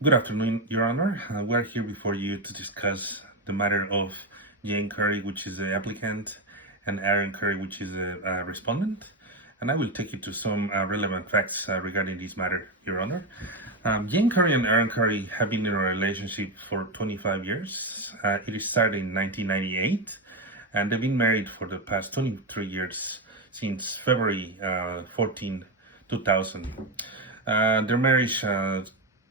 Good afternoon, Your Honor. We're here before you to discuss the matter of Jane Curry, which is the applicant, and Aaron Curry, which is a respondent. And I will take you to some relevant facts regarding this matter, Your Honor. Jane Curry and Aaron Curry have been in a relationship for 25 years. It started in 1998, and they've been married for the past 23 years, since February 14, 2000. Their marriage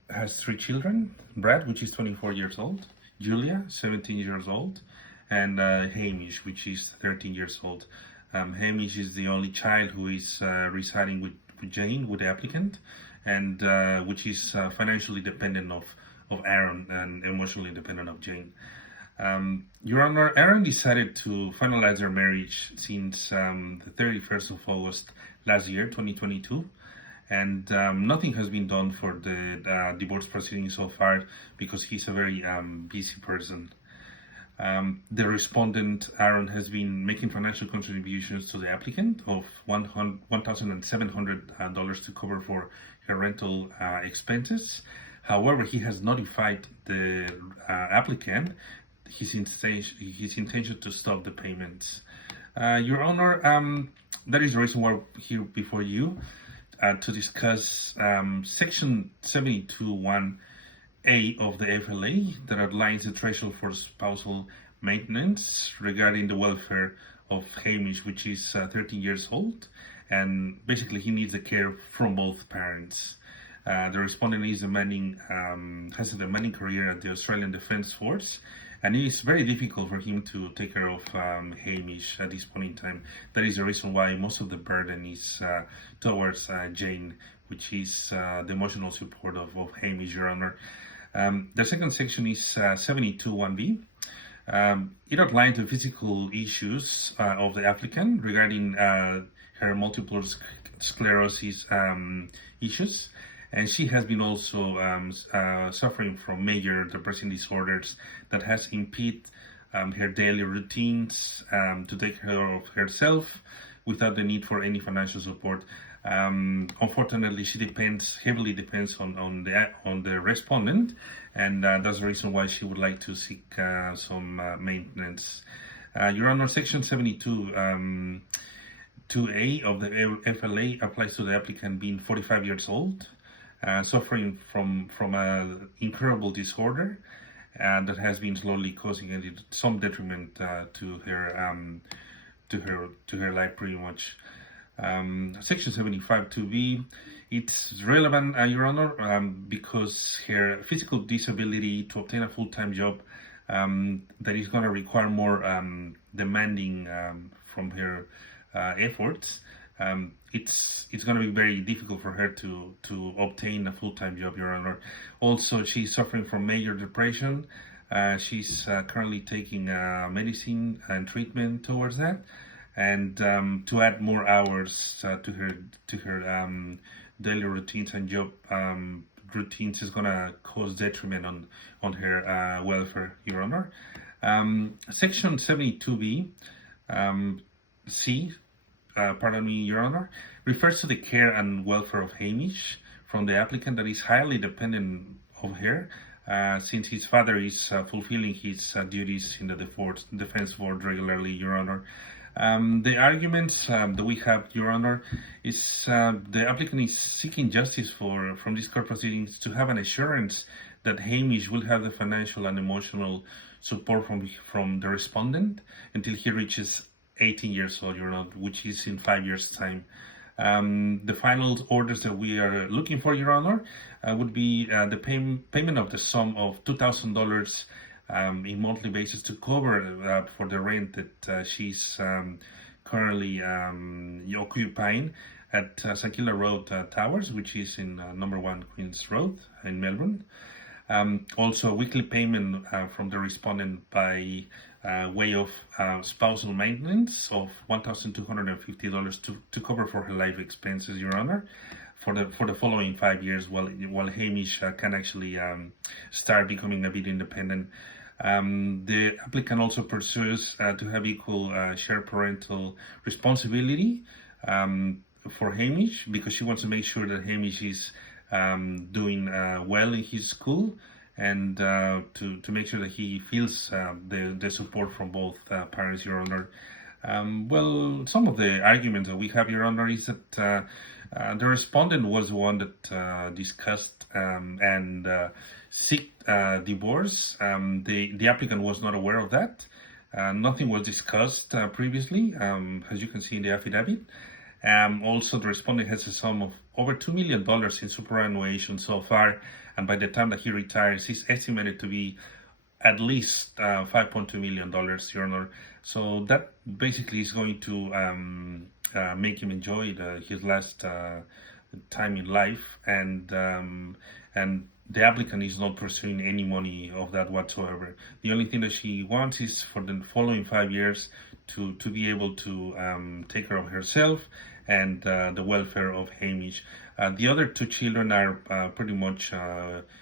has three children: Brad, which is 24 years old, Julia, 17 years old, and Hamish, which is 13 years old. Hamish is the only child who is residing with Jane, with the applicant, and which is financially dependent of Aaron and emotionally dependent of Jane. Your Honor, Aaron decided to finalize their marriage since the 31st of August last year, 2022, and nothing has been done for the divorce proceedings so far because he's a very busy person. The respondent, Aaron, has been making financial contributions to the applicant of $1,700 to cover for her rental expenses. However, he has notified the applicant his intention to stop the payments. Your Honor, that is the reason why we're here before you to discuss Section 72(1)(a) of the FLA that outlines the threshold for spousal maintenance regarding the welfare of Hamish, which is 13 years old, and basically he needs the care from both parents. The respondent is has a demanding career at the Australian Defence Force, and it is very difficult for him to take care of Hamish at this point in time. That is the reason why most of the burden is towards Jane, which is the emotional support of Hamish, Your Honor. The second section is 72(1)(b). It outlines the physical issues of the applicant regarding her multiple sclerosis issues, and she has been also suffering from major depressive disorders that has impeded her daily routines to take care of herself without the need for any financial support. Unfortunately, she heavily depends on the respondent, and that's the reason why she would like to seek some maintenance. Your Honor, Section 72. 2A of the FLA applies to the applicant being 45 years old, suffering from an incurable disorder that has been slowly causing some detriment to her life, pretty much. Section 75(2)(b), it's relevant, Your Honor, because her physical disability to obtain a full-time job that is going to require more demanding from her efforts. It's going to be very difficult for her to obtain a full-time job, Your Honor. Also, she's suffering from major depression. She's currently taking medicine and treatment towards that, and to add more hours to her daily routines and job routines is going to cause detriment on her welfare, Your Honor. Section 72(b) C, pardon me, Your Honor, refers to the care and welfare of Hamish from the applicant that is highly dependent of her, since his father is fulfilling his duties in the Defense Force regularly, Your Honor. The arguments that we have, Your Honor, is the applicant is seeking justice from these court proceedings to have an assurance that Hamish will have the financial and emotional support from the respondent until he reaches 18 years old, Your Honor, which is in 5 years' time. The final orders that we are looking for, Your Honor, would be the payment of the sum of $2,000 in monthly basis to cover for the rent that she's currently occupying at St. Kilda Road Towers, which is in number 1 Queens Road in Melbourne. Also, weekly payment from the respondent by way of spousal maintenance of $1,250 to cover for her life expenses, Your Honor, for the following 5 years, while Hamish can actually start becoming a bit independent. The applicant also pursues to have equal shared parental responsibility for Hamish, because she wants to make sure that Hamish is doing well in his school, and to make sure that he feels the support from both parents, Your Honor. Well, some of the arguments that we have, Your Honor, is that the respondent was the one that discussed and seek divorce. The applicant was not aware of that. Nothing was discussed previously, as you can see in the affidavit. Also, the respondent has a sum of over $2 million in superannuation so far, and by the time that he retires, he's estimated to be at least $5.2 million, Your Honor. So that basically is going to make him enjoy his last time in life, and the applicant is not pursuing any money of that whatsoever. The only thing that she wants is for the following 5 years to be able to take care of herself and the welfare of Hamish. The other two children are pretty much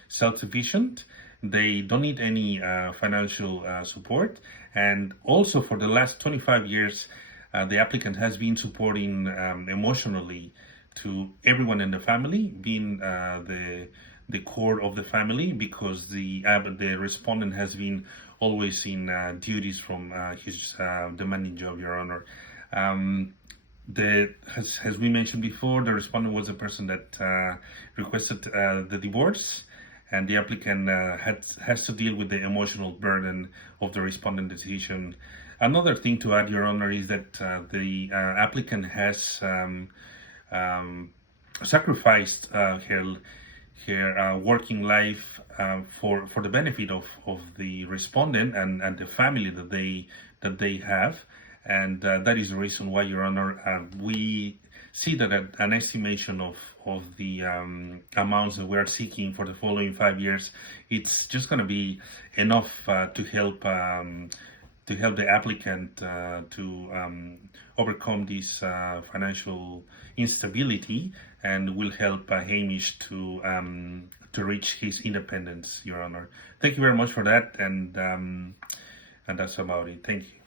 self-sufficient. They don't need any financial support. And also for the last 25 years, the applicant has been supporting emotionally to everyone in the family, being the core of the family, because the respondent has been always in duties from his demanding job, Your Honor. As we mentioned before, the respondent was the person that requested the divorce, and the applicant has to deal with the emotional burden of the respondent decision. Another thing to add, Your Honor, is that the applicant has sacrificed her working life for the benefit of the respondent and the family that they have, and that is the reason why, Your Honor, we see that an estimation of the amounts that we are seeking for the following 5 years, it's just going to be enough to help the applicant to overcome this financial instability, and will help Hamish to reach his independence, Your Honor. Thank you very much for that, and that's about it. Thank you.